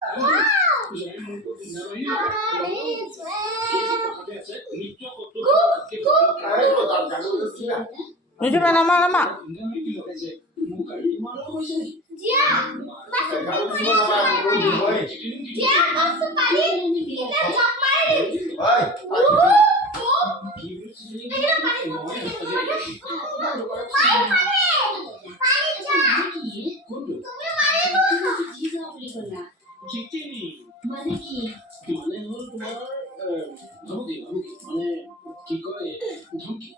Ini coba nama-nama. Dia masuk dia masuk kali kita jump main. মানে কি মানে হল তোমার ধমকি ধমকি মানে কি কয় ধমকি